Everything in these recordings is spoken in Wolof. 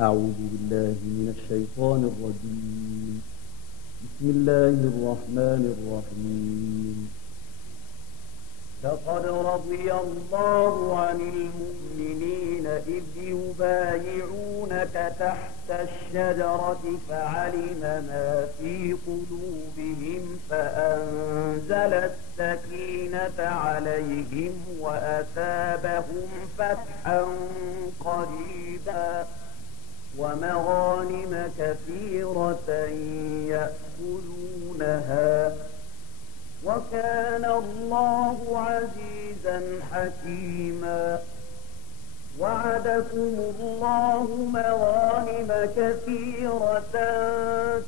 أعوذ بالله من الشيطان الرجيم. بسم الله الرحمن الرحيم. لقد رضي الله عن المؤمنين إذ يبايعونك تحت الشجرة فعلم ما في قلوبهم فأنزل السكينة عليهم وأثابهم فتحا قريبا ومغانم كثيرة يأخذونها وكان الله عزيزا حكيما. وعدكم الله مغانم كثيرة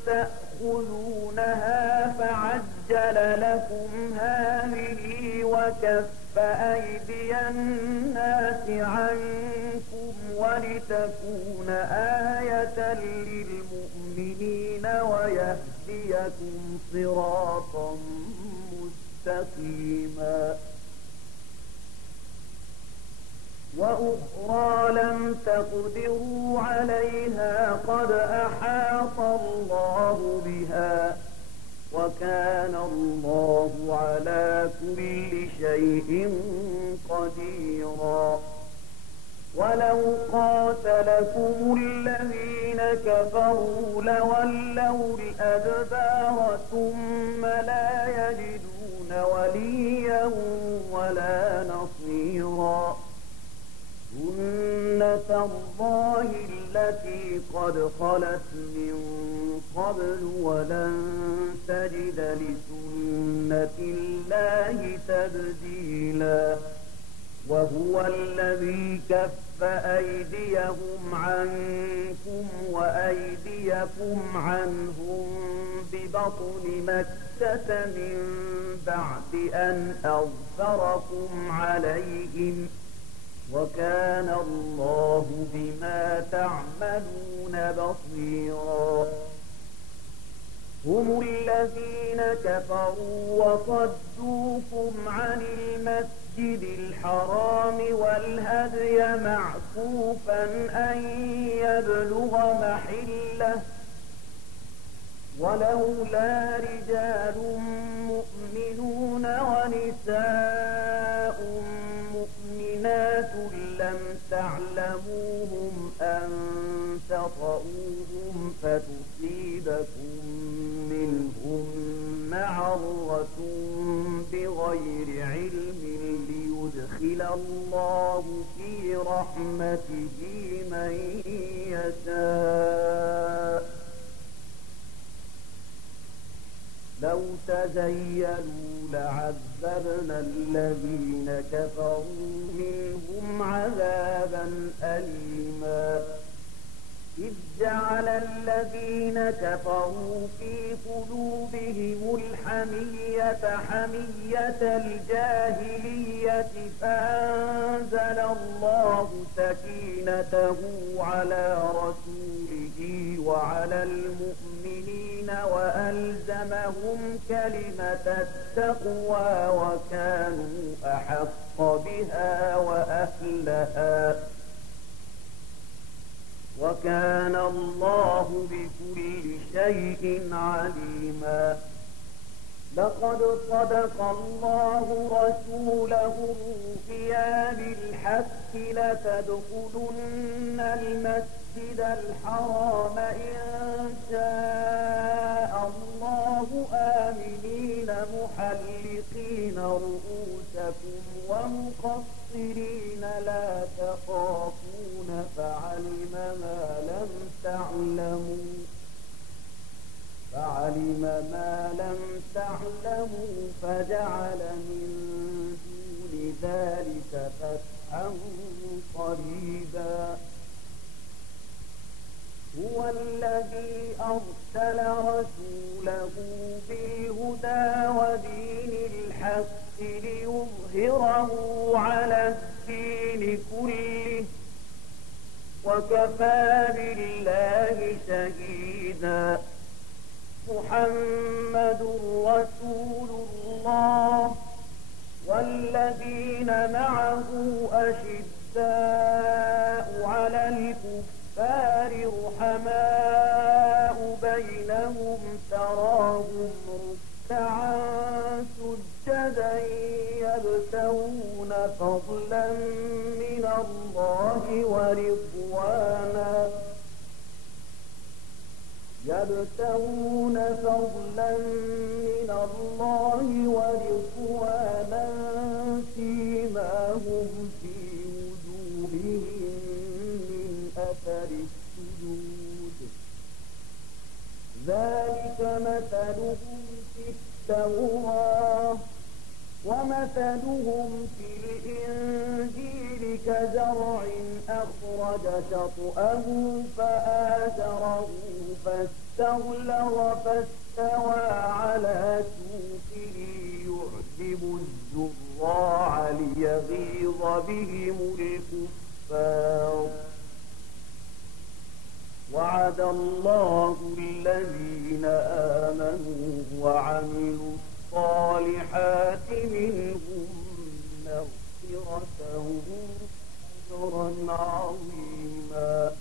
تأخذونها فعجل لكم هذه وكف أيدي الناس عنكم ولتكون آية للمؤمنين ويهديكم صراطا مستقيما. وأخرى لم تقدروا عليها قد أحاط الله بها وكان الله على كل شيء قديرا. ولو قاتلكم الذين كفروا لولوا الأدبار ثم لا يجدون وليا ولا نصيرا. سنة الله التي قد خلت من قبل ولن تجد لسنة الله تبديلا. وهو الذي كف أيديهم عنكم وأيديكم عنهم ببطن مكة من بعد أن أظفركم عليهم وكان الله بما تعملون بصيرا. هم الذين كفروا وصدوكم عن المسجد الحرام والهدي معكوفا أن يبلغ محله ولولا رجال مؤمنون ونساء مؤمنات لم تعلموهم أن تطؤوهم فتصيبكم منهم معرة بغير علم ليدخل الله في رحمته من يشاء. لو تزيلوا لعذبنا الذين كفروا منهم عذابا أليما. إذ جعل الذين كفروا في قلوبهم الحمية حمية الجاهلية فأنزل الله سكينته على رسوله وعلى المؤمنين وألزمهم كلمة التقوى وكانوا أحق بها وأهلها وكان الله بكل شيء عليما. لقد صدق الله رسوله الرؤيا بالحق لتدخلن المسجد الحرام إن شاء الله آمنين محلقين رؤوسكم ومقصرين لا تخافون فعلم ما لم تعلموا فجعل من دون ذلك فتحا قريبا. هو الذي أرسل رسوله بالهدى ودين الحق ليظهره على الدين كله وكفى بالله شهيدا. محمد رسول الله والذين معه أشداء على الكفار رحماء بينهم تراهم ركعا سجدا يبتغون فضلا من الله ورضوانا سيماهم في وجوههم من أثر السجود ذلك مثلهم في التوراة ومثلهم في الإنجيل كزرع أخرج شطأه فآزره فاستغلظ فاستوى على سوقه يعجب الزراع ليغيظ بهم الكفار وعد الله الذين آمنوا وعملوا الصالحات منهم مغفرة وأجرا عظيما.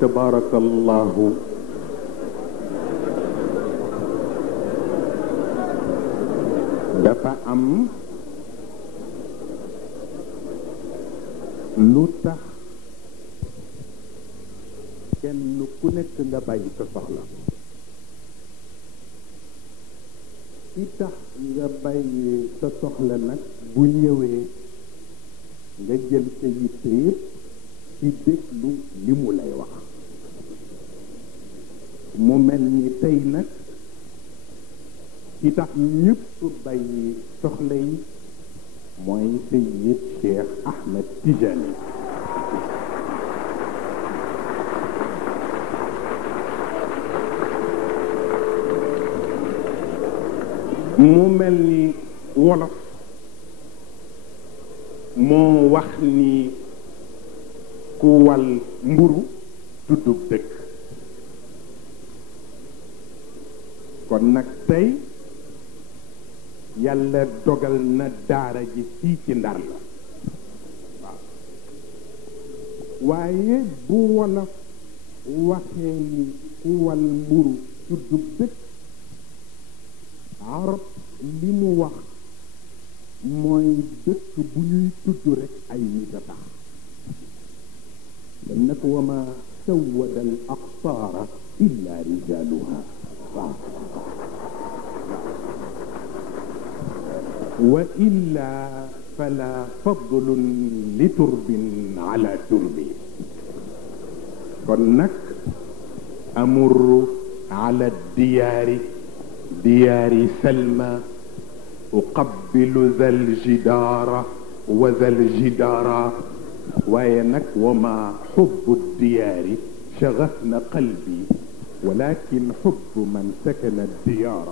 tabarakallahu dafa am lu tax kenn ku nekk nga bàyyi sa soxla ki tax nga bàyyi sa soxla nag bu ñëwee nga jël sa yitte yëpp ci déglu li mu lay wax mu mel ni tey nag ki tax ñëpp bàyyi soxla yi mooy Seyyid Cheikh Ahmed Tijani mu mel ni wolof moo wax ni ku wal mburu tuddub dëkk kon nag tey yàlla dogal na daara ji fii ci Ndar la waaw waaye bu wolof waxee ni ku wal mburu tuddub dëkk arab li mu wax mooy dëkk bu ñuy tudd rek ay nit a tax dan nag wa ma sawada al aqtaara illa rijaluha waaw wa illa fala fadlun li turbin ala turbi kon nag amurru ala diyaari ديار سلمى أقبل ذا الجدار وذا الجدار وينك وما حب الديار شغفنا قلبي ولكن حب من سكن الديار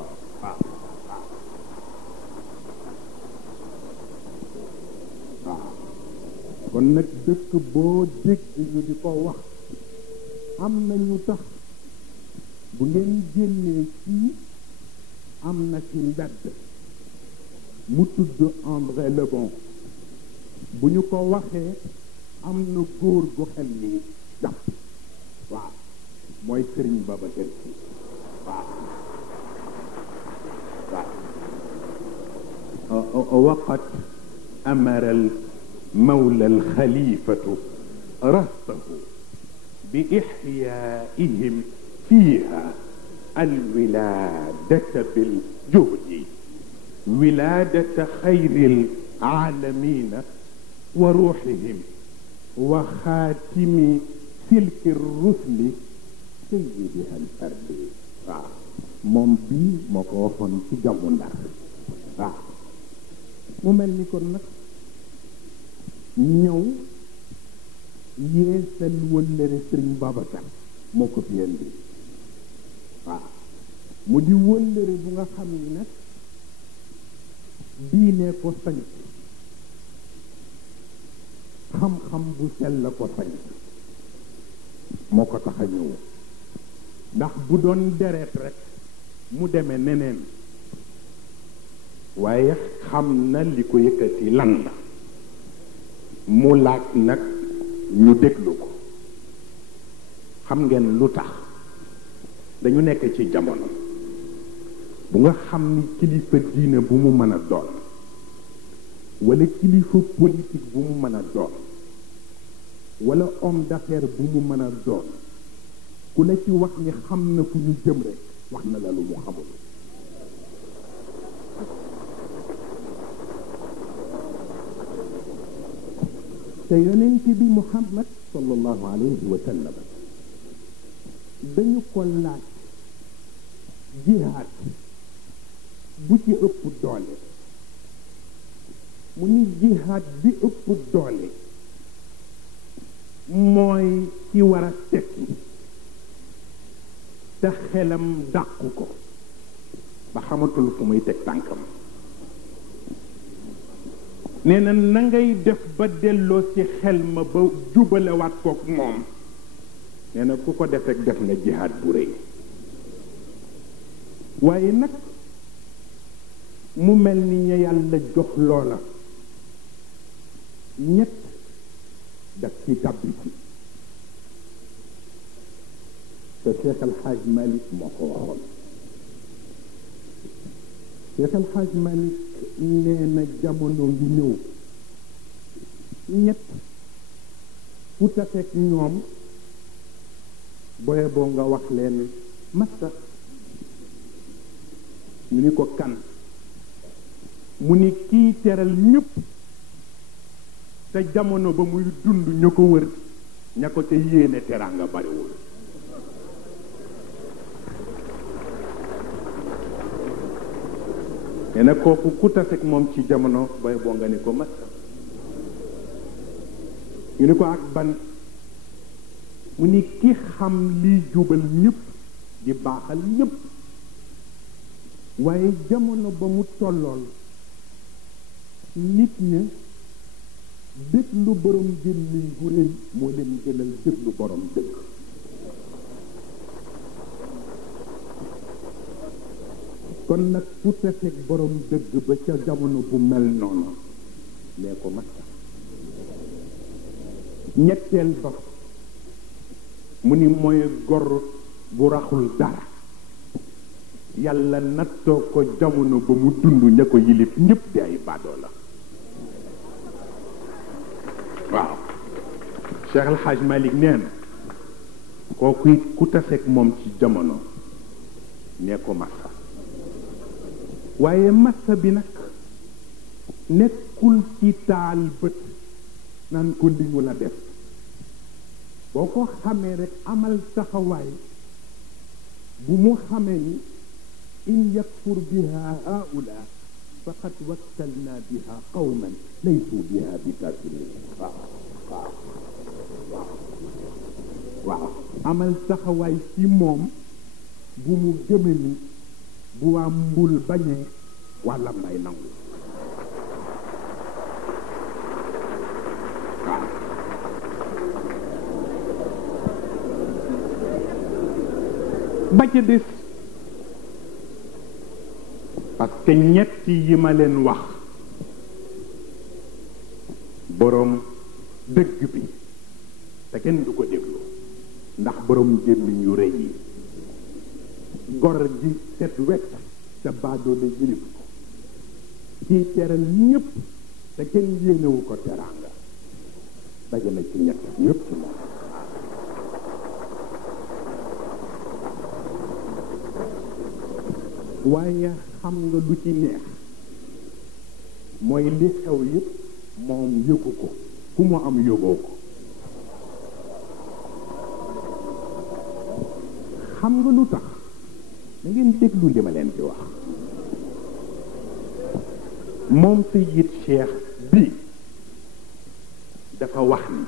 kon nag dëkk boo dégg ñu di ko wax am na ñu tax bu ngeen génnee ci am na ci mbedd mu tudd André Le Bon bu ñu ko waxee am na góor gu xel ni jàpp waaw mooy Sëriñ Babacar Si waaw waaw waqat amara al mawla al xalifatu rastahu bi ixyaihim fiiha الولادة بالجهد ولادة خير العالمين وروحهم وخاتم سلك الرسل سيدها الفرد moom bii moo ko waxoon ci gàmmu Ndar waaw mu mel ni kon nag ñëw yeesal wëllëre Sëriñ Babacar moo ko fi indi waaw mu di wëllëre bu nga xam ni nag diine ko sañ xam-xam bu sell la ko sañ moo ko tax a ñëw ndax bu doon deret rek mu demee neneen waaye xam na li ko yëkkati lan la mu laaj nag ñu déglu ko xam ngeen lu tax dañu nekk ci jamono bu nga xam ni kilifa diine bu mu mën a doon wala kilifa politique bu mu mën a doon wala homme d'affaires bu mu mën a doon ku la ci wax ni xam na fu ñu jëm rek wax na la lu mu xamul te yonent bi Muhammad sallallahu alayhi wa sallam dañu ko laaj jihaad bu ci ëpp doole mu ni jihaad bi ëpp doole mooy ci war a tekki te xelam dàqu ko ba xamatul fu muy teg tànkam nee na na ngay def ba delloo ci xel ma ba jubalewaat kook moom nee na ku ko def rek def nga jihaad bu rëy waaye nag mu mel ni ña yàlla jox loola ñett daf ci tàbbi ci te Cheikh El Hadj Malick moo ko waxoon Cheikh El Hadj Malick nee na jamono ngi ñëw ñett fu taseeg ñoom boye boo nga wax leen massa ñu ni ko kan mu ni kii teral ñëpp te jamono ba muy dund ñu ko wër ña ko te yéene teraanga bariwul nee na kooku ku taseeg moom ci jamono boye boo nga ni ko massa ñu ni ko ak ban mu ni ki xam liy jubal ñëpp di baaxal ñëpp waaye jamono ba mu tollool nit ña déglu borom gémmiñ gu rëy moo leen gënal déglu borom dëgg kon nag fu taseeg borom dëgg ba ca jamono bu mel noonu nee ko massa ñetteel ba mu ni mooy gor bu raxul dara yàlla nattoo ko jamono ba mu dund ña ko yilif ñëpp di ay baadoo la waaw Cheikh El Hadj Malick nee na kooku ku taseeg moom ci jamono nee ko massa waaye massa bi nag nekkul ci taal bët naan ko li ñu la def boo ko xamee rek amal taxawaay bu mu xamee ni in yakfur biha haula faqad wakkalna biha qawman laysu biha bi kafirin waaw amal taxawaay ci moom bu mu gëme ni bu waa mbul bañee walla may nangu ba ca des parce que ñetti yi ma leen wax boroom dëgg bi te kenn du ko déglu ndax boroom gémmiñ yu rëy yi gor gi set wecc te baadoole jilif ko kii teral ñépp te kenn yéenewu ko teraanga daje na ci ñett yépp ci moom waaye xam nga lu ci neex mooy li xew yépp moom yëgu ko ku mu am yëgoo ko xam nga lu tax da ngeen déglu li ma leen di wax moom Sayyid Cheikh bi dafa wax ni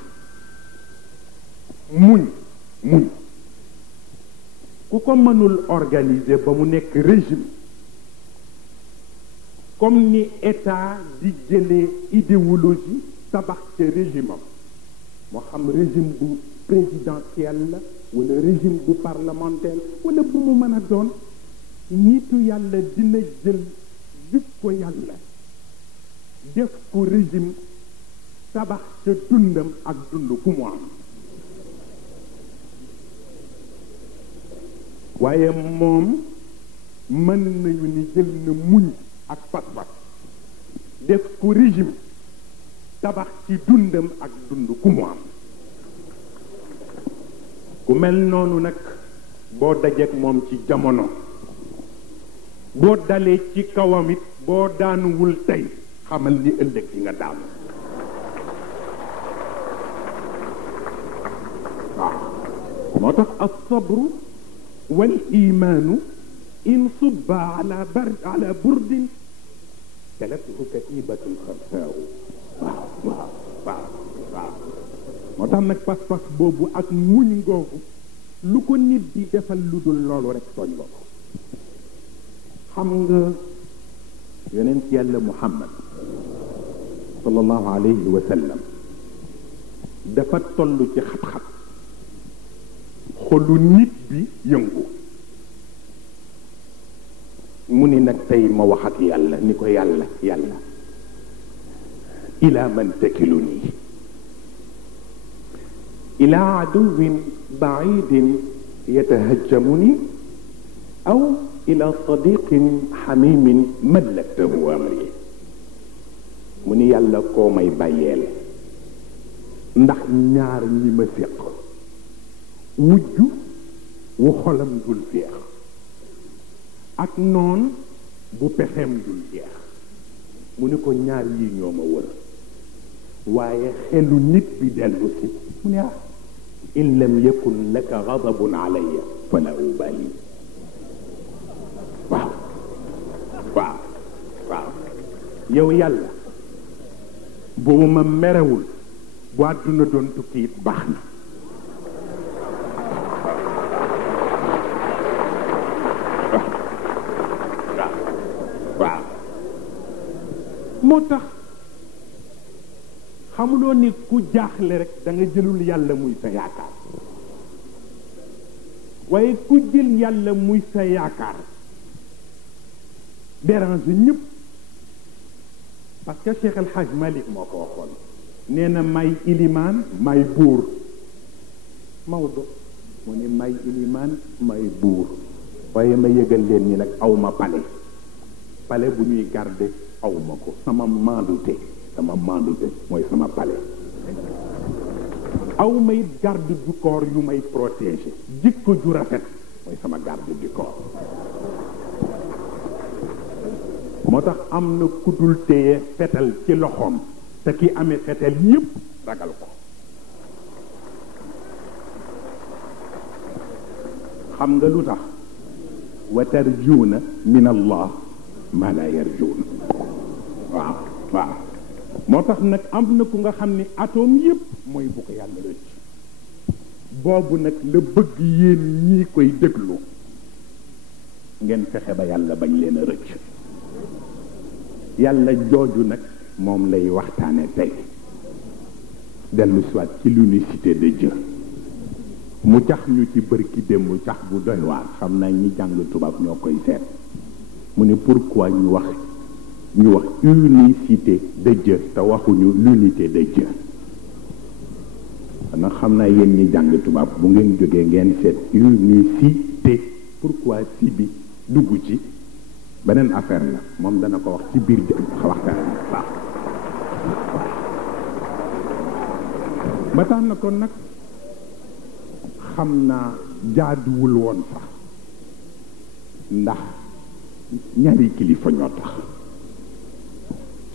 muñ ku ko mënul organiser ba mu nekk régime comme ni état di jëlee idéologie tabax ca régime am moo xam régime bu présidentiel la wala régime bu parlementaire wala bu mu mën a doon nitu yàlla dina jël jub ko yàlla def ko régime tabax ca dundam ak dund ku mu am waaye moom mën nañu ni jël na muñ ak pas-pas def ko régime tabax ci dundam ak dund ku mu am ku mel noonu nag boo dajeek moom ci jamono boo dalee ci kawam it boo daanuwul tey xamal ni ëllëg di nga daanu waaw moo tax as-sabru wal imaanu in subba ala burdin kalathu katibatun xarfaaw waaw moo tax nag pas-pas boobu ak muñ googu lu ko nit di defal lu dul loolu rek tooñ nga ko xam nga yonent yàlla Muhammad sallallahu alayhi wa sallam dafa toll ci xat-xat xolu nit bi yëngu mu ni nag tey ma wax ak yàlla ni ko yàlla ila man takiluni ila aduwin baidin yatahajjamuni aw ila sadiqin xamimin mallaktahu amri mu ni yàlla koo may bàyyeel ndax ñaar ñi ma séq wujj wu xolam dul feex ak noon bu pexeem dul jeex mu ni ko ñaar yi ñoo ma wër waaye xelu nit bi dellu si mu ne in lam yakun laka gadabun alayya fala ubali waaw waaw waaw yow yàlla boo ma merewul bu àdduna doon tukki it baax na waaw moo tax xamuloo ni ku jaaxle rek da nga jëlul yàlla muy sa yaakaar waaye ku jël yàlla muy sa yaakaar dérange ñëpp parce que Cheikh El Hadj Malick moo ko waxoon nee na may ilimaan may buur Maodo mu ne may ilimaan may buur waaye ma yëgal leen ni nag aw ma pale bu ñuy garder aw ma ko sama maandute mooy sama pale aw may garde du corps yu may protéger jikko ju rafet mooy sama garde du corps moo tax am na ku dul téye fetal ci loxoom te ki amee fetal yépp ragal ko xam nga lu tax wa tarjuuna min allah ma la yarjuuna waaw moo tax nag am na ku nga xam ne atome yépp mooy bu ko yàlla rëcc boobu nag la bëgg yéen ñii koy déglu ngeen fexe ba yàlla bañ leen a rëcc yàlla jooju nag moom lay waxtaane tey dellu soit ci l'unicité de Dieu mu jax ñu ci bërki démb jax bu doy waar xam naa ñi jàng tubaab ñoo koy seet mu ne pourquoi ñu wax unicité de Dieu te waxuñu l'unité de Dieu xanaa xam naa yéen ñi jàng tubaab bu ngeen jógee ngeen seet unicité pourquoi si bi dugg ci beneen affaire la moom dana ko wax ci biir waxtaan waaw ba tax na kon nag xam naa jaaduwul woon sax ndax ñaari kilifa ñoo tax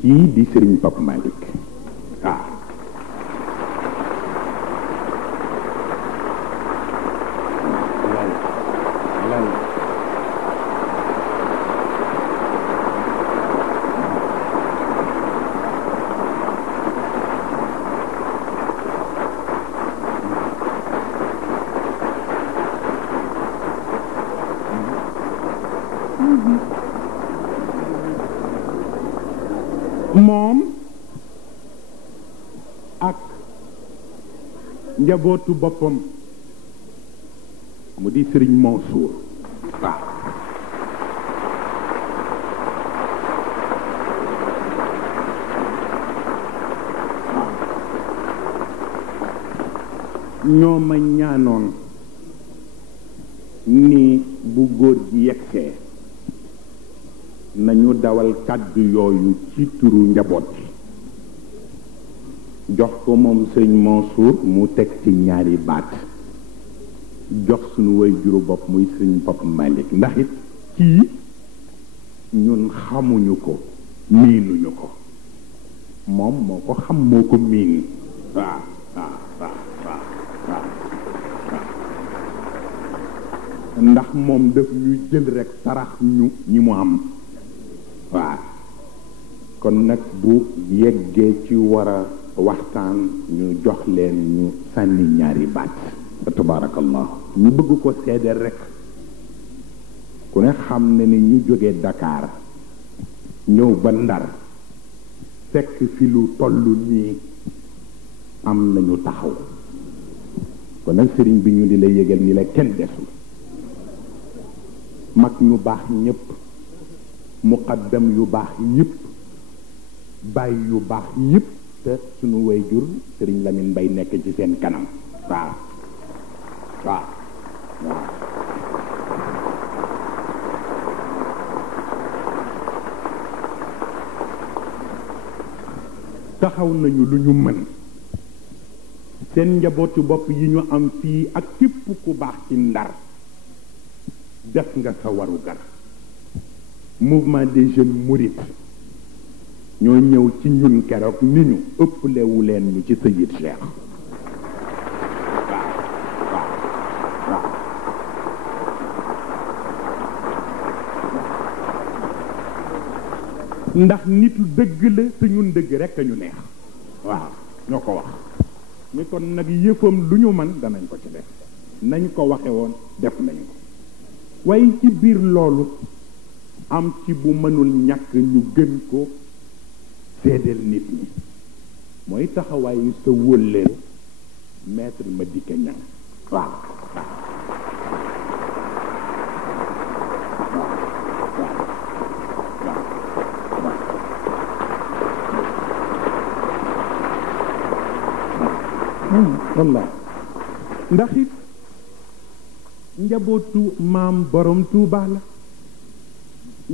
kii di Serigne Pape Malick waaw moom ak njabootu boppam mu di Serigne Mansour waaw ñoo ma ñaanoon ni bu góor gi yegsee nañu dawal kàddu yooyu ci turu njaboot bi jox ko moom sëñ Mansour mu teg ci ñaari baat jox sunu way juru bopp muy sëñ Pape Malick ndax it kii ñun xamuñu ko miinuñu ko moom moo ko xam moo ko miin waaw ndax moom daf ñuy jël rekk sarax ñu ñi mu am waaw kon nag bu yeggee ci war a waxtaan ñu jox leen ñu sànni ñaari baat tabaarakallah ñu bëgg ko seedeel rekk ku ne xam ne ni ñu jógee Dakar ñëw ba Ndar fekk fi lu tollu nii am nañu taxaw kon nag sëriñ bi ñu di la yëgal ni la kenn desul mag ñu baax ñépp muqaddam yu baax yépp baay yu baax yépp te sunu wayjur sëriñ Lamine Mbay nekk ci seen kanam waaw taxaw nañu lu ñu mën seen njabootu bopp yi ñu am fii ak képp ku baax ci Ndar def nga sa warugar mouvement des jeunes mourides ñoo ñëw ci ñun keroog ni ñu ëpplewu leen ñu ci Seyid Cheikh ndax nitu dëgg la te ñun dëgg rekk a ñu neex waaw ñoo ko wax ni kon nag yëfam lu ñu man danañ ko ci def nañ ko waxe woon def nañ ko waaye ci biir loolu am ci bu mënul ñàkk ñu gën ko seedeel nit ñi mooy taxawaayu sa wóllëre maître Madické Niang waaw wallaay ndax it njabootu maam borom Touba la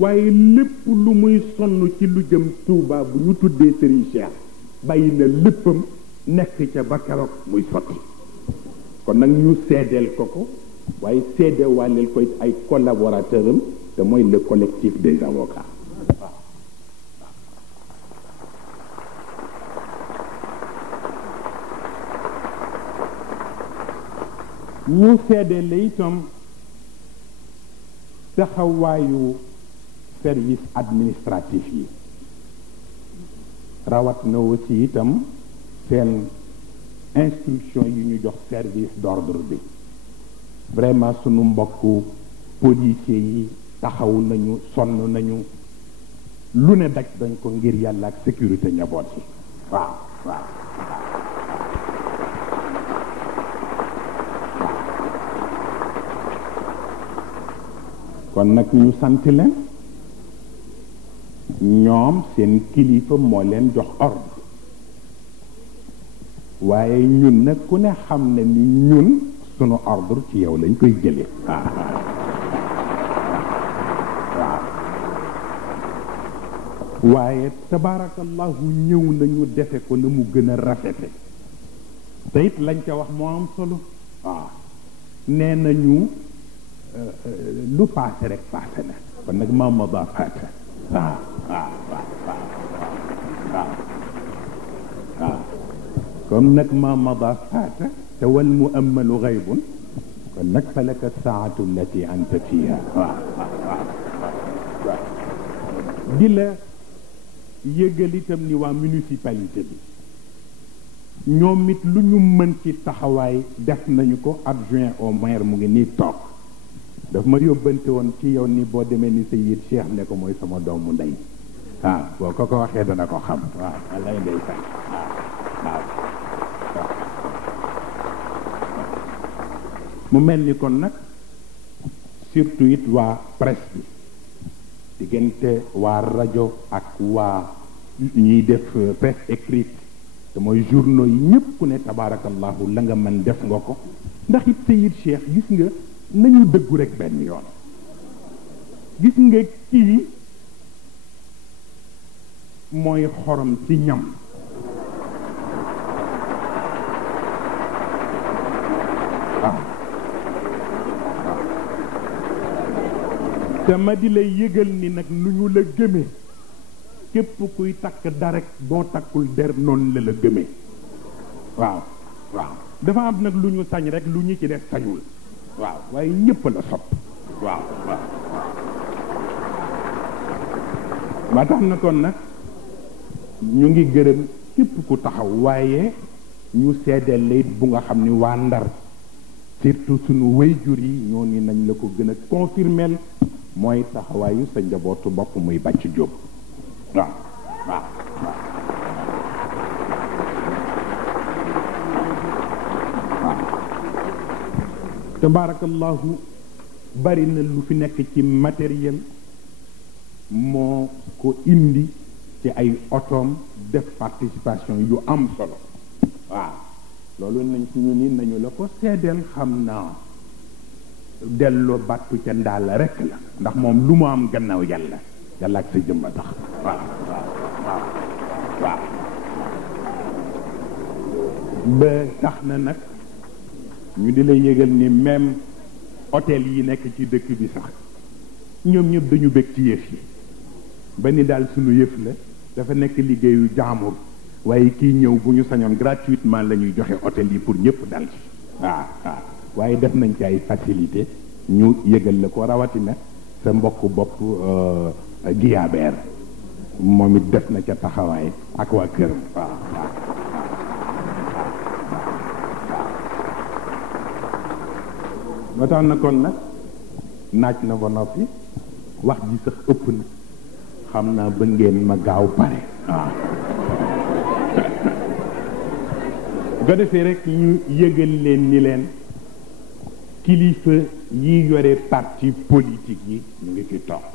waaye lépp lu muy sonn ci lu jëm Touba bu ñu tuddee Serigne Cheikh bàyyi na léppam nekk ca ba keroog muy sotti kon nag ñu seedeel ko ko waaye seede wàlleel koy ay collaborateur am te mooy le collectif des avocats ñu seede la itam taxawaayu service administratif yi rawat na aussi itam seen instruction yi ñu jox service d'ordre bi vraiment sunu mbokku policiers yi taxaw nañu sonn nañu lu ne daj dañ ko ngir yàlla ak sécurité njaboot yi waaw waaw kon nag ñu sant leen ñoom seen kilifa moo leen jox ordre waaye ñun nag ku ne xam na ni ñun sunu ordre ci yow lañ koy jëlee waaw waaye tabaarakallahu ñëw nañu defe ko na mu gën a rafete te it lañ ca wax moo am solo waaw nee nañu lu paase rek paase na kon nag ma ba paase waaw waaw waaw waaw waaw comme nag ma ba paase te wal mu amalu gaybun kon nag falaka saatu allati anta fiha waaw waaw waaw di la yëgal itam ni waa municipalité bi ñoom it lu ñu mën ci taxawaay def nañu ko adjoint au maire mu ngi nii toog daf ma yóbbante woon ci yow ni boo demee ni Seyid Cheikh ne ko mooy sama doomu ndey waaw boo ko waxee dana ko xam waaw wallay ndey sax waaw mu mel ni kon nag surtout it waa presse bi diggante waa rajo ak waa ñiy def presse écrite te mooy journaux yi ñëpp ku ne tabaarakallahu la nga mën def nga ko ndax it Seyid Cheikh gis nga nañu dëggu rek benn yoon gis nga kii mooy xorom ci ñam waaw te ma di lay yëgal ni nag nu ñu la gëmee képp kuy takk darek boo takkul der noonu la la gëmee waaw waaw dafa am nag lu ñu sañ rek lu ñu ci def sañul waaw waaye ñëpp la sopp waaw waaw ba tax na kon nag ñu ngi gërëm képp ku taxaw waaye ñu seedeel la it bu nga xam ni waa Ndar surtout sunu wayjur yi ñoo ni nañ la ko gën a confirmeel mooy taxawaayu sa njabootu bopp muy Bàcc Jóob waaw waaw tabaarakallahu bari na lu fi nekk ci matériel moo ko indi ci ay otoom def participation yu am solo waaw loolu nañ suñu ni nañu la ko seedeel xam naa delloo battu ca ndaal rek la ndax moom lu mu am gannaaw yàlla yàlla ak sa jëmba tax waaw waaw waaw ba tax na nag ñu di la yëgal ni même hôtel yi nekk ci dëkk bi sax ñoom ñëpp dañu bëgg ci yëf yi ba ni daal sunu yëf la dafa nekk liggéeyu jaamur waaye kii ñëw bu ñu sañoon gratuitement la ñuy joxe hôtel yi pour ñëpp dal ci waaw waaw waaye def nañ ci ay facilité ñu yëgal la ko rawatina sa mbokk bopp Guiabert moom it def na ca taxawaay ak waa këram waaw waaw moo tax na kon nag naaj na ba noppi wax ji sax ëpp na xam naa ba ngeen ma gaaw pare waaw bu ko defee rek ñu yëgal leen ni leen kilifa yi yore parti politique yi ñu ngi ci toog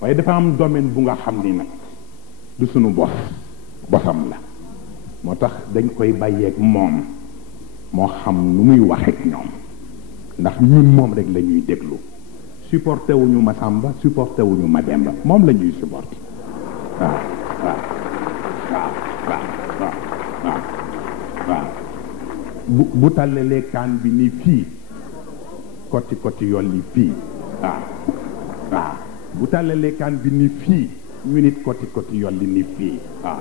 waaye dafa am domaine bu nga xam ni nag du sunu bosam la moo tax dañ koy bàyyeeg moom moo xam nu muy waxeek ñoom ndax ñun moom rek la ñuy déglu supporté wuñu Masamba supporté wuñu Mademba moom la ñuy supporté waaw waaw waaw waaw waaw waaw waaw bu tàllalee kaan bi ni fii koti yolli fii waaw waaw bu tàllalee kaan bi ni fii ñu nit koti yolli ni fii waaw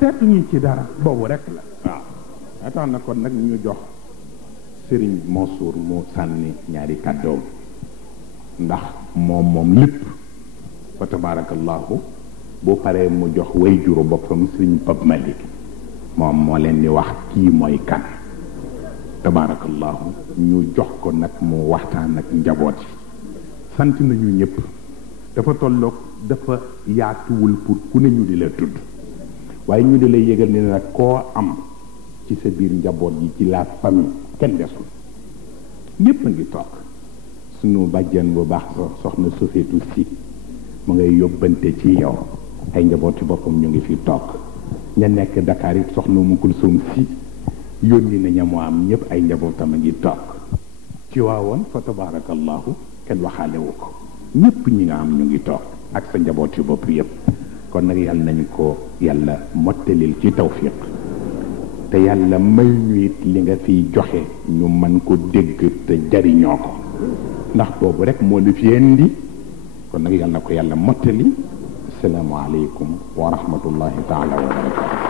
seetu ñu ci dara boobu rek la waaw daa tax na kon nag ñu jox Serigne Mansour mu sànni ñaari kàddoom ndax moom lépp fa tabarakallahu boo paree mu jox way juru boppam Serigne Pape Malick moom moo leen di wax kii mooy kan tabarakallahu ñu jox ko nag mu waxtaan ak njaboot yi sant nañu ñëpp dafa tolloog dafa yaatuwul pour ku ne ñu di la tudd waaye ñu di la yëgal ni nag koo am ci sa biir njaboot yi ci la famille kenn desul ñëpp a ngi toog sunu bàjjan bu baax soxna Sofeetu Si mu ngay yóbbante ci yow ay njabooti boppam ñu ngi fi toog ña nekk Dakar it soxna mu Kulsum Si yónni na ña mu am ñëpp ay njabootam a ngi toog ci waawoon fa tabarakallahu kenn waxaale wu ko ñëpp ñi nga am ñu ngi toog ak sa njabooti bopp yëpp kon nag yàlla nañu ko yàlla mottalil ci tawfiq te yàlla may ñu it li nga fiy joxe ñu mën ko dégg te jariñoo ko ndax boobu rek moo lu fi indi kon nag yàlla na ko yàlla mottali assalaamu aleykum wa rahmatullahi taala wa barakatu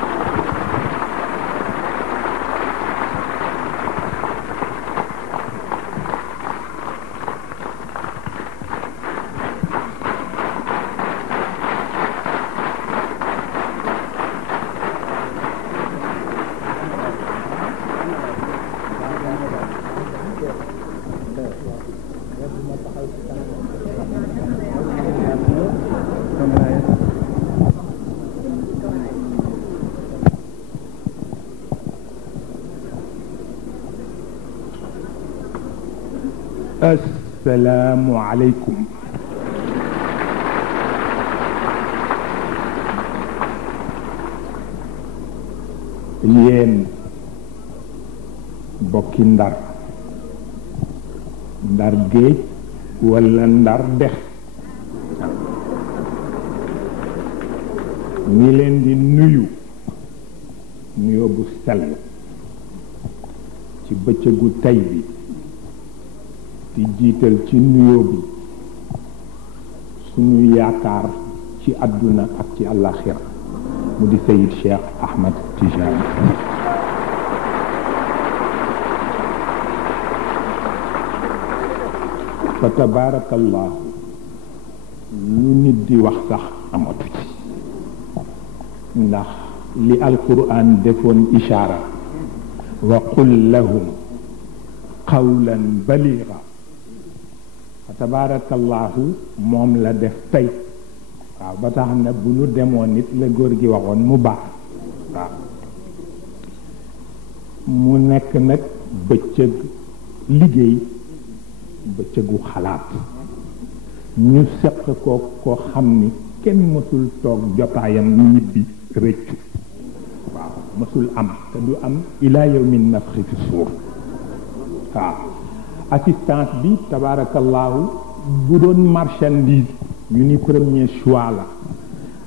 assalaamu aleykum yéen bokki ndar géej walla ndar dex ñi leen di nuyu nuyoo bu sell ci bëccëgu tey bi di jiital ci nuyoo bi suñu yaakaar ci àdduna ak ci àllaxira mu di Sayid Cheikh Ahmed Tijani fa tabarakallah lu nit di wax sax amatu ci ndax li alquran defoon ishaara wa qul lahum qawlan baliga fa tabarakallahu moom la def tey waaw ba tax na bu nu demoon nit la góor gi waxoon mu baax waaw mu nekk nag bëccëg liggéey bëccëgu xalaat ñu seq ko xam ni kenn mësul toog jotaayam ñibbi rëccu waaw mësul am te du am ila yawmin nafxi fi suur waaw assistance bi tabarakallahu bu doon marchandise ñu ni premier choix la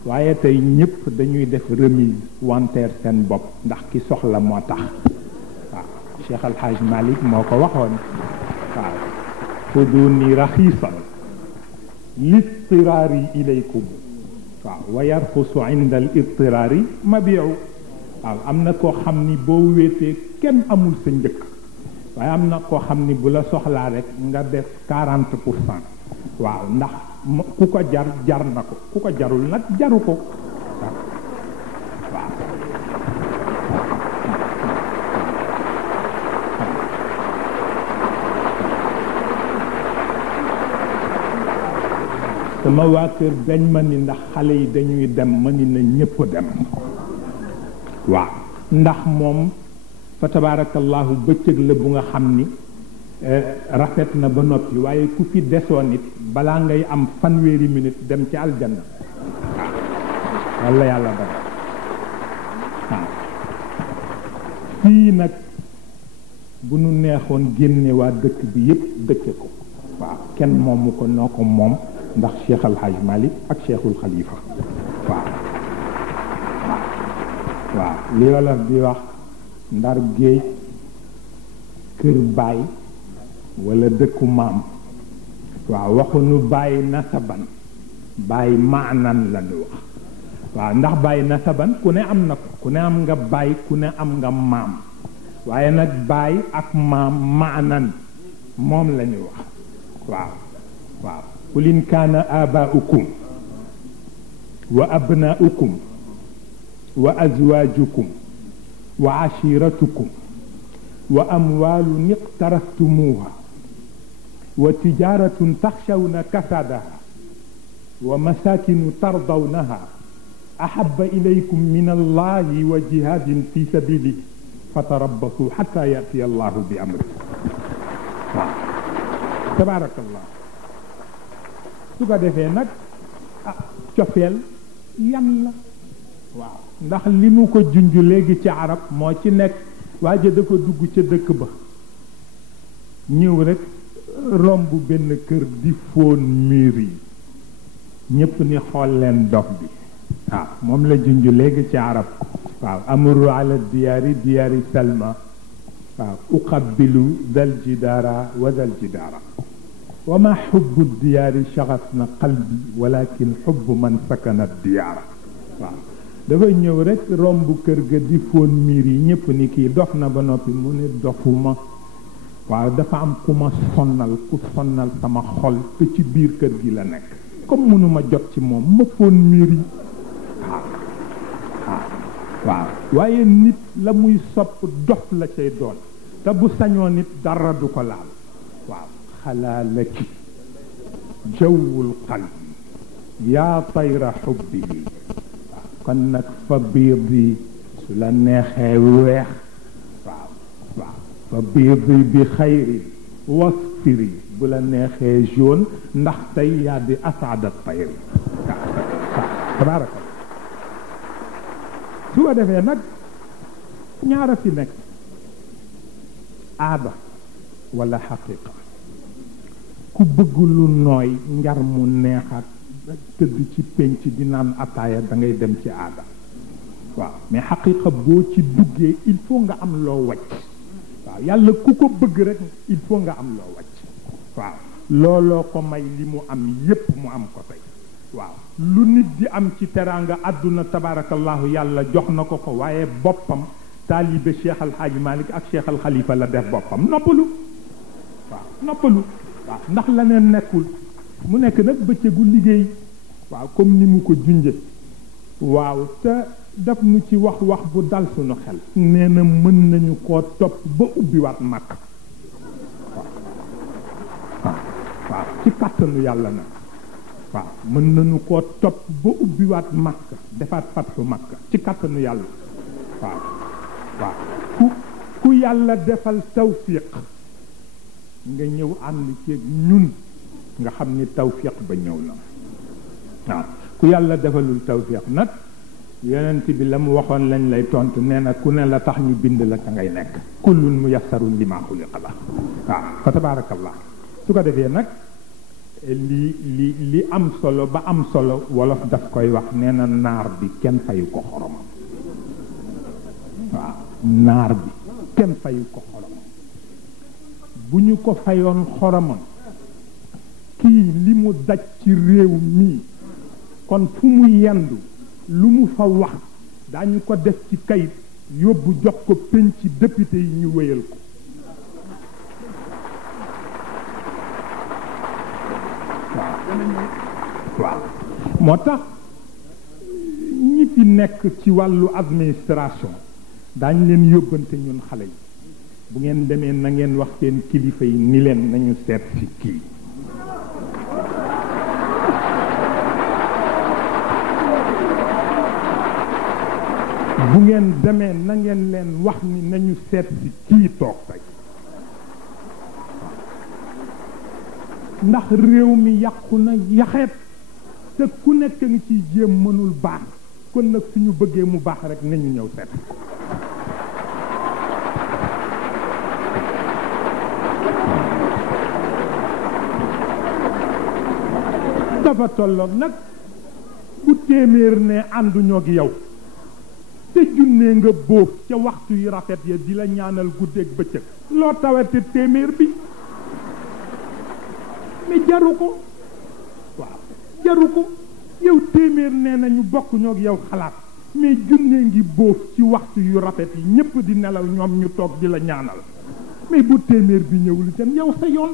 waaye tey ñëpp dañuy def remise wanteer seen bopp ndax ki soxla moo tax waaw Cheikh Al Hadj Malick moo ko waxoon waaw xuduni raxiisan litiraari ilaykum waaw wa yarxusu inda al itiraari mabiu waaw am na koo xam ni boo wéetee kenn amul sa njëkk waaye am na koo xam ni bu la soxlaa rek nga def 40% waaw ndax ku ko jar na ko ku ko jarul nag jaru ko waaw sama waa kër dañ ma ni ndax xale yi dañuy dem ma ni na ñëpp dem waaw ndax moom fa tabarakallahu bëccëg la bu nga xam ni rafet na ba noppi waaye ku fi desoon nit balaa ngay am fanweeri minute dem ci aljanna waaw walla yàlla dara waaw fii nag bu nu neexoon génne waa dëkk bi yépp dëkke ko waaw kenn moomu ko noo ko moom ndax Cheikh Al Hadj Malick ak Cheikhul Khalifa waaw waaw li wolof di wax ndar géej kër baay wala dëkku maam waaw waxuñu bàyyi nasaban bàyyi maanan la ñu wax waaw ndax bàyyi nasaban ku ne am na ko ku ne am nga bàyyi ku ne am nga maam waaye nag bàyyi ak maam maanan moom la ñu wax waaw waaw qul in kaana aabaa'ukum wa abnaa'ukum wa azwaajukum wa ashiratukum wa amwaalun iqtaraftumuuha wa tijaratun taxshawna kasadaha wa masakinu tardawnaha ahabba ilaykum min allahi wa jihadin fi sabilihi fatarabbasu xata yatiya allahu bi amri waaw tabarakallah su ko defee nag cofeel yan la waaw ndax li nu ko junj léegi ci arab moo ci nekk waaje dafa dugg ca dëkk ba ñëw rek romb benn kër di fóon mur yi ñépp ni xool leen dof bi waaw moom la junj léegi ci arab waaw amuru ala diyaari salma waaw uqabbilu dal jidaara wa dal jidaara wa ma xubbu diyaari shaxasna qalbi walakin xubbu man sakana diyaara waaw dafa ñëw rek romb kër ga di fóon miir yi ñépp ni kii dof na ba noppi mu ne dofuma waaw dafa am ku ma sonnal ku sonnal sama xol te ci biir kër gi la nekk comme mënuma jot ci moom ma fóon miir yi waaw waaye nit la muy sopp dof la cay doon te bu sañoo nit dara du ko laal waaw xalaa laki jawwul qalbi yaa tayra xubbi kon nag fa biir bi su la neexee weex waaw waaw fa biir bi xayri wasfiri bu la neexee jaune ndax tey yaa di asaada tayri waaw tabaraka su ko defee nag ñaara fi nekk aada wala xaqiqa ku bëgg lu nooy njar mu neexat tëdd ci penc di naan ataaya da ngay dem ci aada waaw mais xaqiqa boo ci duggee il faut nga am loo wacc waaw yàlla ku ko bëgg rek il faut nga am loo wacc waaw looloo ko may li mu am yépp mu am ko tey waaw lu nit di am ci teraanga àdduna tabarakallahu yàlla jox na ko ko waaye boppam taalibe Cheikh Al Hadj Malick ak Cheikh Al Khalifa la def boppam noppalu waaw noppalu waaw ndax la neen nekkul mu nekk nag bëccëgu liggéey waaw comme ni mu ko junje waaw te daf nu ci wax bu dal suñu xel nee na mën nañu koo topp ba ubbiwaat màkk waaw ci kàttanu yàlla nag waaw mën nañu koo topp ba ubbiwaat màkk defaat fatxu màkk ci kàttanu yàlla waaw waaw ku yàlla defal tawfiq nga ñëw ànd ceeg ñun nga xam ni tawfiq ba ñëw na waaw ku yàlla defalul tawfiq nag yonent bi la mu waxoon lañ lay tontu nee na ku ne la tax ñu bind la ka ngay nekk kullun muyassarun lima xuliqa la waaw fa tabaarakallah su ko defee nag li am solo ba am solo wolof daf koy wax nee na naar bi kenn fayu ko xoromam waaw naar bi kenn fayu ko xoromam bu ñu ko fayoon xoromam kii li mu daj ci réew mii kon fu mu yendu lu mu fa wax daañu ko def ci kayit yóbbu jox ko penc député yi ñu wéyal ko waaw moo tax ñi fi nekk ci wàllu administration daañ leen yóbbante ñun xale yi bu ngeen demee na ngeen wax seen kilifa yi ni leen nañu seet ci kii bu ngeen demee na ngeen leen wax ni nañu seet ci kii toog tey ndax réew mi yàqu na yaxeet te ku nekk ngi ciy jéem mënul baax kon nag suñu bëggee mu baax rek nañu ñëw seet ko dafa tolloog nag bu téeméer ne ànduñoo gi yow te junnee nga bóof ca waxtu yu rafet ya di la ñaanal guddeeg bëccëg loo tawate téeméer bi mais jaru ko waaw jaru ko yow téeméer nee nañu bokk ñoo yow xalaat mais junne ngi bóof ci waxtu yu rafet yi ñépp di nelaw ñoom ñu toog di la ñaanal mais bu téeméer bi ñëwul itam yow sa yoon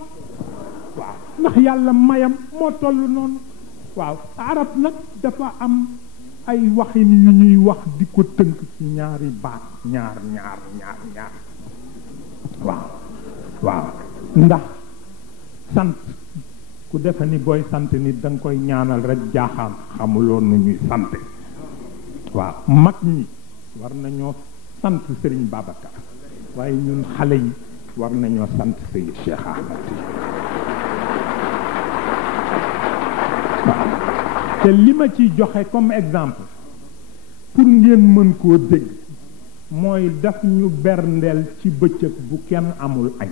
waaw ndax yàlla mayam moo toll noonu waaw arab nag dafa am ay waxin yu ñuy wax di ko tënk ci ñaari baat ñaar waaw ndax sant ku defe ni booy sant nit da nga koy ñaanal rek jaaxaan xamuloon nu ñuy sante waaw mag ñi war nañoo sant Serigne Babacar waaye ñun xale yi war nañoo sant Seydi Cheikh Ahmed waaw te li ma ciy joxe comme exemple pour ngeen mën koo dégg mooy daf ñu berndeel ci bëccëg bu kenn amul añ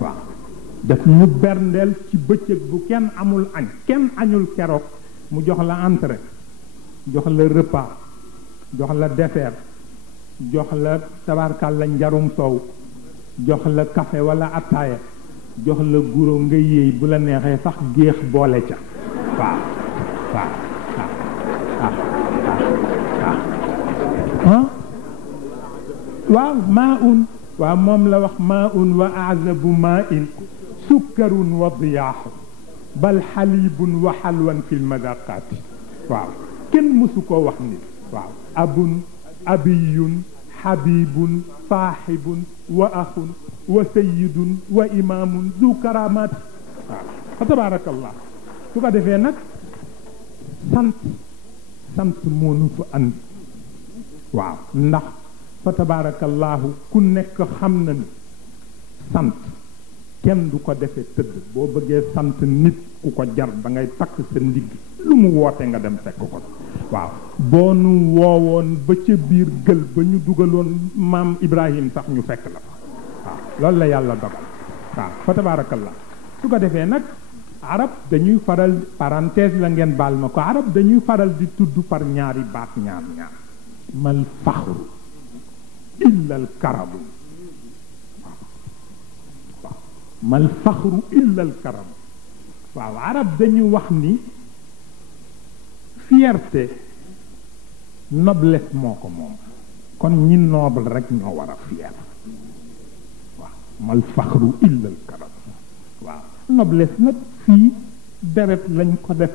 waaw daf ñu berndeel ci bëccëg bu kenn amul añ kenn añul keroog mu jox la entrée jox la repas jox la dessert jox la tabarkal la njarum soow jox la café wala attaaya jox la guro nga yéey bu la neexee sax géex boole ca waaw waaw waaw waaw maa un waaw moom la wax maa un wa azabu maa in sukkarun wa diyaaxu bal xalibun wa xalwan fi lmadaqaati waaw kenn mësu koo wax nit waaw abun abiyun xabibun saaxibun wa axun wa sayidun wa imaamun du karamaat waaw fa tabaarakallah su ko defee nag sant moo nu fa andi waaw ndax fa tabaarakallahu ku nekk xam na ni sant kenn du ko defee tëdd boo bëggee sant nit ku ko jar da ngay takk sa ndigg lu mu woote nga dem fekk ko waaw boo nu woowoon ba ca biir gël ba ñu dugaloon maam Ibrahim sax ñu fekk la waaw loolu la yàlla dogal waaw fa tabaarakallah su ko defee nag arab dañuy faral parenthèse la ngeen baal ma ko arab dañuy faral di tudd par ñaari baat ñaar mal faxru illa al karamu waaw mal faxru illa al karamu waaw arab dañuy wax ni fierté noblesse moo ko moom kon ñi noble rek ñoo war a fier waaw mal faxru illa al karam waaw noblesse nag fii deret lañ ko def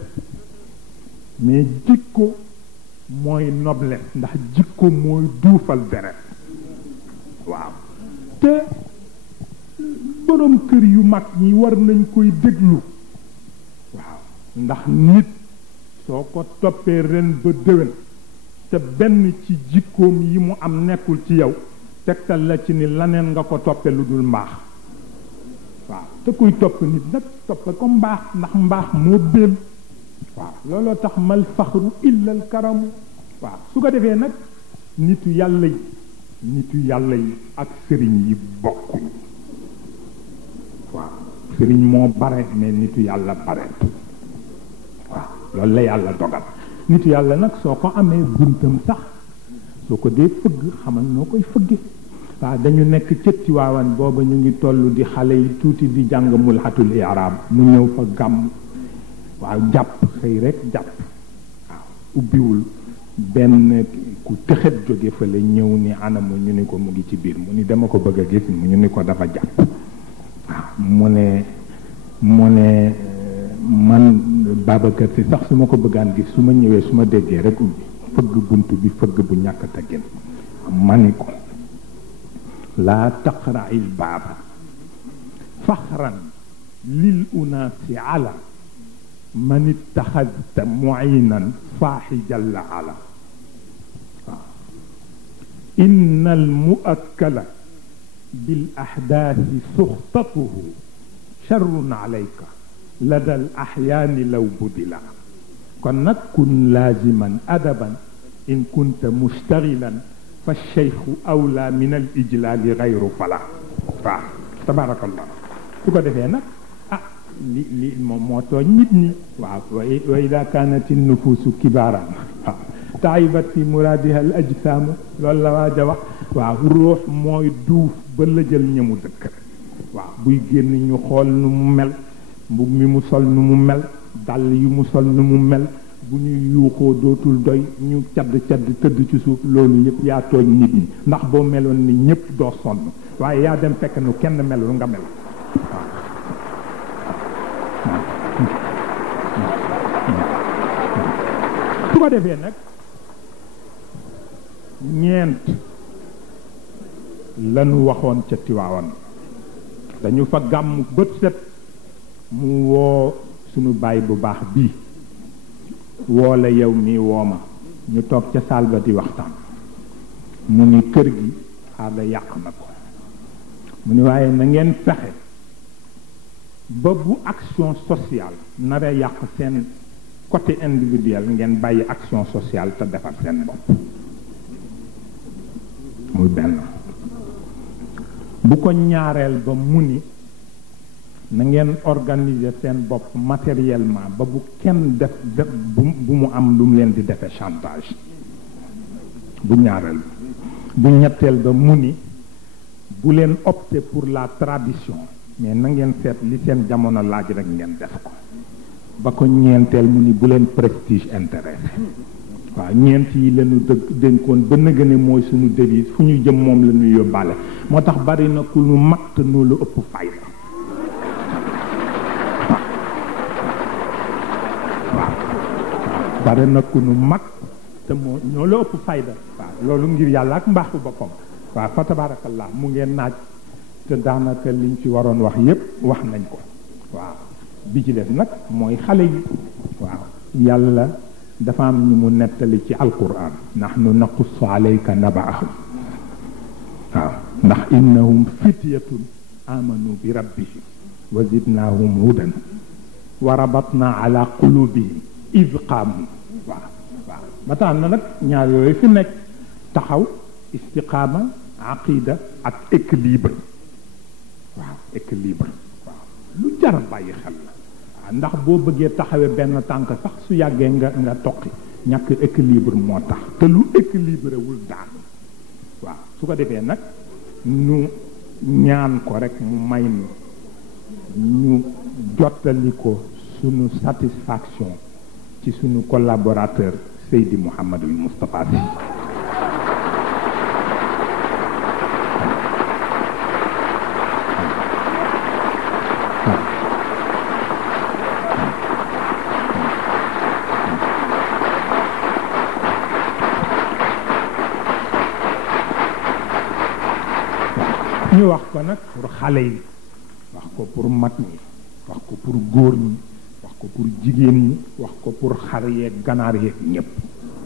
mais jikko mooy noblesse ndax jikko mooy duufal deret waaw te borom kër yu mag ñi war nañ koy déglu waaw ndax nit soo ko toppee ren ba déwén te benn ci jikkoom yi mu am nekkul ci yow tegtal la ci ni laneen nga ko toppe lu dul mbaax waaw te kuy topp nit nag toppe ko mbaax ndax mbaax moo béem waaw looloo tax mal faxru illa al karamu waaw su ko defee nag nitu yàlla yi nitu yàlla yi ak sëriñ yi bokkuñ waaw sëriñ moo bare mais nitu yàlla bareet waaw loolu la yàlla dogal nitu yàlla nag soo ko amee buntam sax soo ko dee fëgg xamal noo koy fëgge waaw dañu nekk ca Tiwaawan booba ñu ngi toll di xale yi tuuti di jàng mulhatul i'raab mu ñëw fa gàmm waaw jàpp xëy rek jàpp waaw ubbiwul benn ku tëxët jóge fa la ñëw ni anamu ñu ni ko mu ngi ci biir mu ni dama ko bëgg a gis ñu ni ko dafa jàpp waaw mu ne man Babacar Si sax su ma ko bëggaan gis su ma ñëwee su ma déggee rek ubbi fëgg bunt bi fëgg bu ñàkk teggin ma ni ko laa taqra'il baaba faxran lil unaasi ala man ittaxadta muinan faaxi jalla ala waaw inna al muakkala bil ahdaasi suxtatuhu charrun alayka lada al axyaani law budila kon nag kun laaziman adaban in kunta mustaxilan fa cheikhu awla min al ijlaali gayru fala waaw tabarakallah su ko defee nag li moom moo tooñ nit ñi waaw wa ida kaanat nufuusu kibaaran waaw taayibat fi muraadiha al ajsaamu loolu la waa ja wax waaw ruux mooy duuf ba la jël ñamu dëkk waaw buy génn ñu xool nu mu mel mbub mi mu sol nu mu mel dàll yu mu sol nu mu mel bu ñuy yuuxoo dootul doy ñu cadd tëdd ci suuf loolu yëpp yaa tooñ nit ñi ndax boo meloon ni ñëpp doo sonn waaye yaa dem fekk nu kenn melul nga mel waaw su ko defee nag ñeent lanu waxoon ca Tiwaawan dañu fa gàmm bët set mu woo sunu baay bu baax bii woo la yow mii woo ma ñu toog ca saal ba di waxtaan mu ni kër gi aada yàq na ko mu ni waaye na ngeen fexe ba bu action sociale nara yàq seen côté individuel ngeen bàyyi action sociale te defar seen bopp muy benn bu ko ñaareel ba mu ni na ngeen organiser seen bopp matériellement ba bu kenn def bu mu am lu mu leen di defee chantage bu ñaareel bu ñetteel ba mu ni bu leen opter pour la tradition mais na ngeen seet li seen jamono laaj rek ngeen def ko ba ko ñeenteel mu ni bu leen prestige intéressé waaw ñeent yi lañu dénkoon ba nëgë ne mooy suñu devise fu ñu jëm moom la ñu yóbbaale moo tax bari na ku ñu matt noo la ëpp fayda waaw bari na ku ñu mag te moo ñoo la ëpp fayda waaw loolu ngir yàlla ak mbaaxu boppam waaw fa tabarakallah mu ngeen naaj te daanaka liñ ci waroon wax yépp wax nañ ko waaw bi ci def nag mooy xale yi waaw yàlla dafa am ñu mu nettali ci alquran nahnu naqussu alayka nabaahum waaw ndax innahum fityatun amanu bi rabbihim wa zidnahum hudan wa rabatna ala qulubihim id qaamu waaw waaw ba tax na nag ñaar yooyu fi nekk taxaw istiqaama aqida ak équilibre waaw équilibre waaw lu jar bàyyi xel la waaw ndax boo bëggee taxawee benn tànk sax su yàggee nga toqi ñàkk équilibre moo tax te lu équilibré wul daan waaw su ko defee nag ñu ñaan ko rek mu may ñu jottali ko sunu satisfaction ci sunu collaborateur Seydi Mouhamadul Moustapha Sy ñu wax ko nag pour xale yi wax ko pour mag ñi wax ko pour góor ñi wax ko pour jigéen ñi wax ko pour xar yeeg ganaar yeeg ñëpp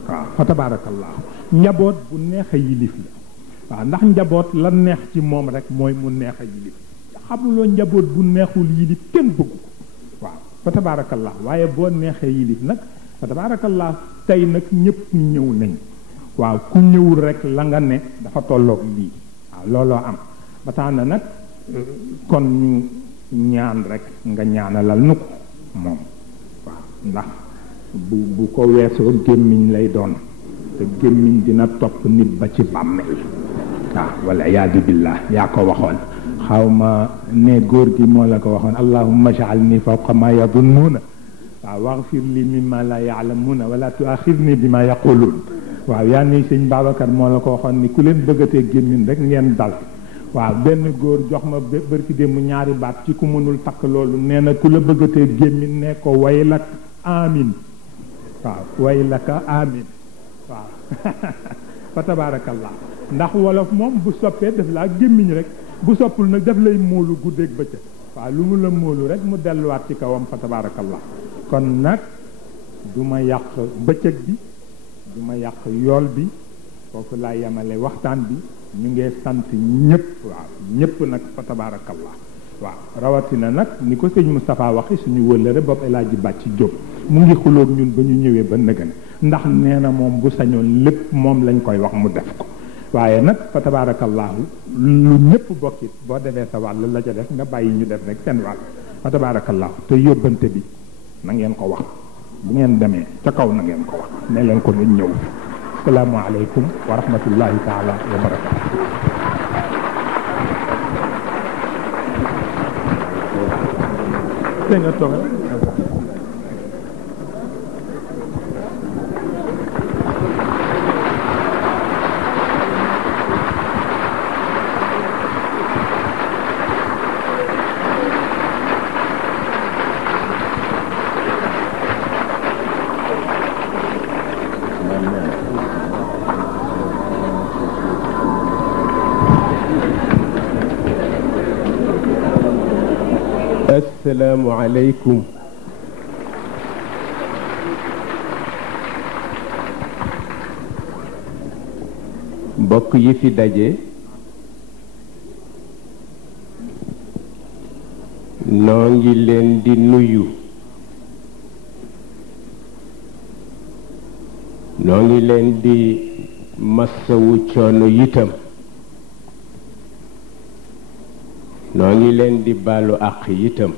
waaw fa tabarakallahu njaboot bu neex a yilif la waaw ndax njaboot la neex ci moom rek mooy mu neex a yilif xamuloo njaboot bu neexul yilif kenn bëggu ko waaw fa tabarakallahu waaye boo neexee yilif nag fa tabarakallahu tey nag ñëpp ñëw nañ waaw ku ñëwul rek la nga ne dafa tolloog lii waaw looloo am ba tax na nag kon ñu ñaan rek nga ñaanalal nu ko moom waaw ndax bu ko weesoo gémmiñ lay doon te gémmiñ dina topp nit ba ci bàmmeel waaw wala yaadu billah yaa ko waxoon xaw ma ne góor gi moo la ko waxoon allahumma ja'alni fawqa ma yadunnuuna waaw waxfir li mimma la ya'lamuuna wala tuaxirni bima yaquluun waaw yaa ni sëñ Babacar moo la ko waxoon ni ku leen bëggatee gémmiñ rek ngeen dal waaw benn góor jox ma bërki démb ñaari baat ci ku mënul takk loolu nee na ku la bëggatee gémmiñ ne ko waylak amin waaw waylaka amin waaw fa tabaarakallah ndax wolof moom bu soppee def laa gémmiñ rek bu soppul nag def lay móolu guddeeg bëccëg waaw lu mu la móolu rek mu delluwaat ci kawam fa tabaarakallah kon nag du ma yàq bëccëg bi du ma yàq yool bi foofu laa yemale waxtaan bi ñu ngi sant ñëpp waaw ñëpp nag fa tabaarakallah waaw rawatina nag ni ko sëñ Moustapha waxi suñu wëllëre bopp El Hadji Bàcci Diop mu ngi xuloog ñun ba ñu ñëwee ba nëgën ndax nee na moom bu sañoon lépp moom lañ koy wax mu def ko waaye nag fa tabaarakallahu lu ñëpp bokkit boo defee sa wàll la ca def nga bàyyi ñu def rek seen wàll fa tabaarakallahu te yóbbante bi na ngeen ko wax bu ngeen demee ca kaw na ngeen ko wax ne leen ko nañ ñëw asalaamu aleykum wa rahmatullahi taala wa barakatu te nga toog assalaamu aleykum mbokk yi fi daje noo ngi leen di nuyu noo ngi leen di massawu coono yitam noo ngi leen di baalu àq yitam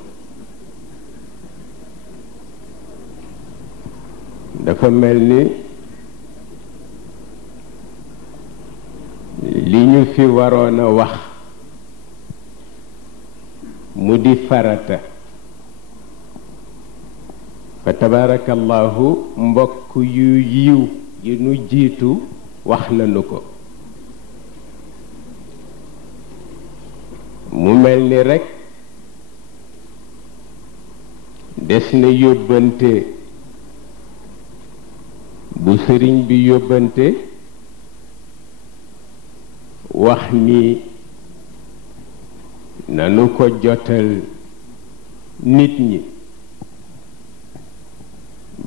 dafa mel ni li ñu fi waroon a wax mu di farata fa tabarakallahu mbokk yu yiw yi nu jiitu wax nañu ko mu mel ni rekk des na yóbbante bu sëriñ bi yóbbante wax ni nanu ko jotal nit ñi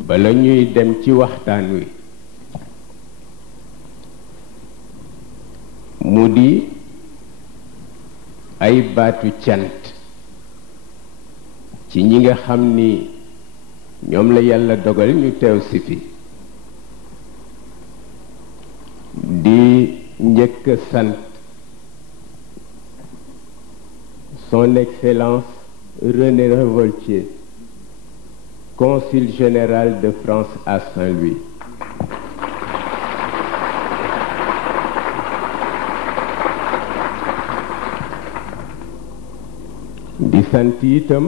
bala ñuy dem ci waxtaan wi mu di ay baatu cant ci ñi nga xam ni ñoom la yàlla dogal ñu teew si fi di njëkk a sant son excellence René Revoltier, consul général de France à Saint-Louis. di sant itam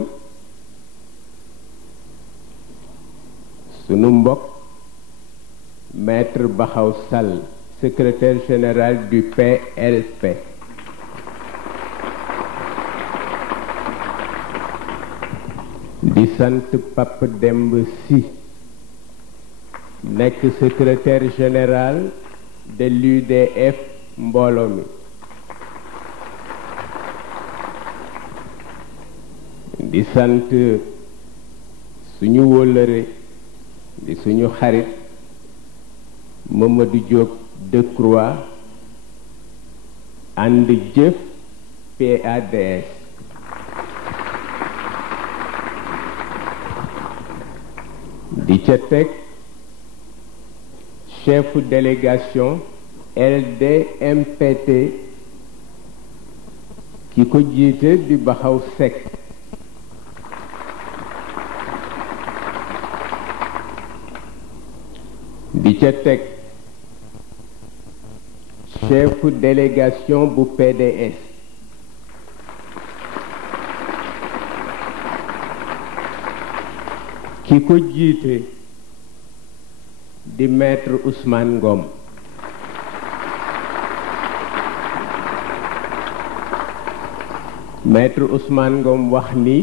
sunu mbokk maître Baxaw Sall, secrétaire général du PLP. di sant Pape Demba Sy, nekk secrétaire général de l'UDF mbooloo mi. di sant suñu wóllëre di suñu xarit Mamadou Diop Decroix ànd jëf PADS. di ca teg chef délégation LDMPT ki ko jiite di Baxaw Seck di ca teg chef délégation bu PDS ki ko jiite di maître Ousmane Ngom maître Ousmane Ngom wax ni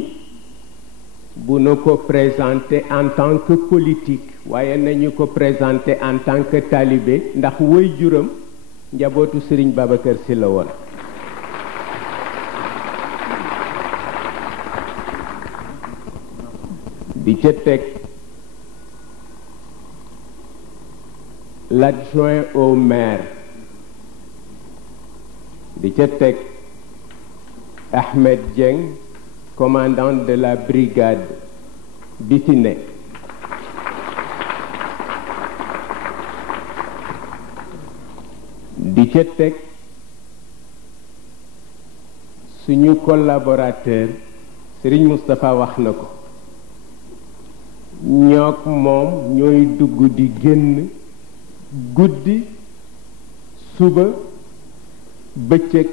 bu nu ko présenté en tant que politique waaye nañu ko présenté en tant que talibé ndax woy juram njabootu Serigne Babacar Sy la woon di ca teg l'adjoint au maire di ca teg Ahmed Dieng commandant de la brigade bi fi ne di ca teg suñu collaborateur Serigne Moustapha wax na ko ñook moom ñooy dugg di génn guddi suba bëccëg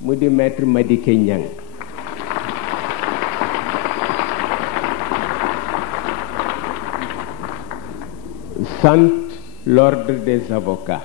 mu di maître Madické Niang sant l'ordre des avocats